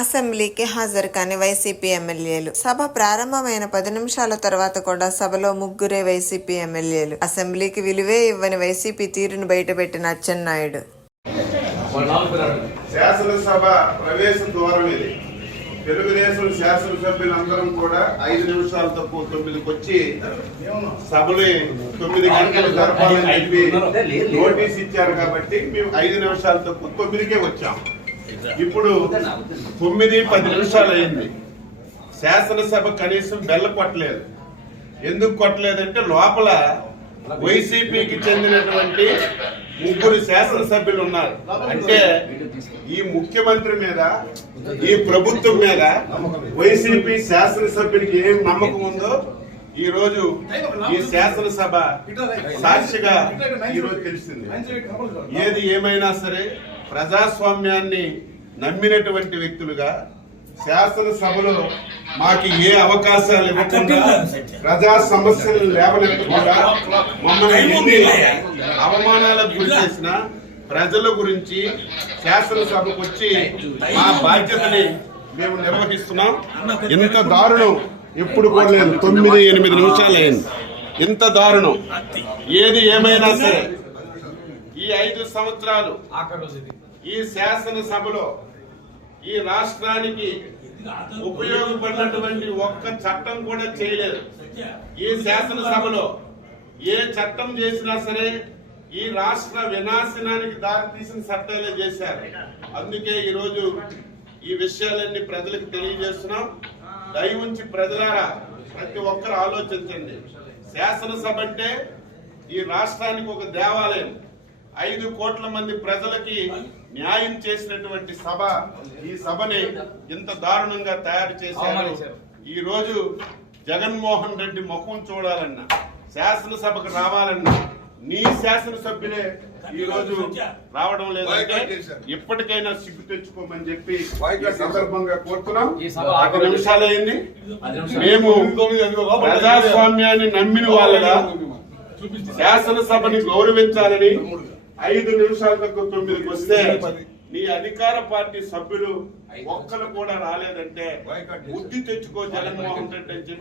అసెంబ్లీకి హాజరు కాని వైసీపీ ఎమ్మెల్యేలు సభ ప్రారంభమైన పది నిమిషాల తర్వాత కూడా సభలో ముగ్గురే వైసీపీ ఎమ్మెల్యేలు అసెంబ్లీకి విలువే ఇవ్వని వైసీపీ తీరును బయటపెట్టిన అచ్చెన్నాయుడు శాసనసభ ప్రవేశ ద్వారం ఇది తెలుగుదేశం శాసనసభ్యులందరం కూడా ఐదు నిమిషాల తప్పు తొమ్మిదికి వచ్చి సభలు తొమ్మిది గంటలు జరపాలని చెప్పి నోటీస్ ఇచ్చారు కాబట్టి మేము ఐదు నిమిషాల తప్పు తొమ్మిదికే వచ్చాము ఇప్పుడు తొమ్మిది పది నిమిషాలు అయింది శాసనసభ కనీసం బెల్ల కొట్టలేదు ఎందుకు కొట్టలేదంటే లోపల వైసీపీకి చెందినటువంటి ముగ్గురు శాసనసభ్యులు ఉన్నారు అంటే ఈ ముఖ్యమంత్రి మీద ఈ ప్రభుత్వం మీద వైసీపీ శాసనసభ్యునికి ఏం నమ్మకం ఉందో ఈ రోజు ఈ శాసనసభ సాక్షిగా ఈరోజు తెలిసింది ఏది ఏమైనా సరే ప్రజాస్వామ్యాన్ని నమ్మినటువంటి వ్యక్తులుగా శాసనసభలో మాకు ఏ అవకాశాలు ఇవ్వకుండా ప్రజా సమస్యలు లేవనెత్తకుండా మమ్మల్ని అవమానాలకు గురి చేసిన ప్రజల గురించి శాసనసభకు వచ్చి మా బాధ్యతని మేము నిర్వహిస్తున్నాం ఇంత దారుణం ఎప్పుడు కూడలేదు తొమ్మిది ఎనిమిది నిమిషాలు అయింది ఇంత దారుణం ఏది ఏమైనా సరే ఈ ఐదు సంవత్సరాలు ఈ శాసనసభలో ఈ రాష్ట్రానికి ఉపయోగపడినటువంటి ఒక్క చట్టం కూడా చేయలేదు ఈ శాసనసభలో ఏ చట్టం చేసినా సరే ఈ రాష్ట్ర వినాశనానికి దారితీసిన చట్టాలే చేశారు అందుకే ఈరోజు ఈ విషయాలన్నీ ప్రజలకు తెలియజేస్తున్నాం దయ ఉంచి ప్రజలారా ప్రతి ఒక్కరు ఆలోచించండి శాసనసభ అంటే ఈ రాష్ట్రానికి ఒక దేవాలయం ఐదు కోట్ల మంది ప్రజలకి న్యాయం చేసినటువంటి సభ ఈ సభని ఇంత దారుణంగా తయారు చేశారు ఈ రోజు జగన్మోహన్ రెడ్డి ముఖం చూడాలన్నా శాసనసభకు రావాలన్నా నీ శాసనసభ్యులే ఈ రోజు రావడం లేదంటే ఎప్పటికైనా సిగ్గు తెచ్చుకోమని చెప్పి సందర్భంగా కోరుతున్నాం నిమిషాలయ్యింది మేము ప్రజాస్వామ్యాన్ని నమ్మిన వాళ్ళగా శాసనసభని గౌరవించాలని ఐదు నిమిషాలకు తొమ్మిదికి వస్తే నీ అధికార పార్టీ సభ్యులు ఒక్కరు కూడా రాలేదంటే బుద్ధి తెచ్చుకో జగన్మోహన్ రెడ్డి అని చెప్పి